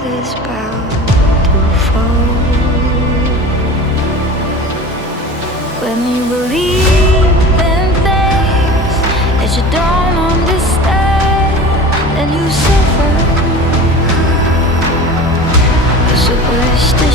side is bound to fall. When you believe in things that you don't understand, then you suffer. The superstition.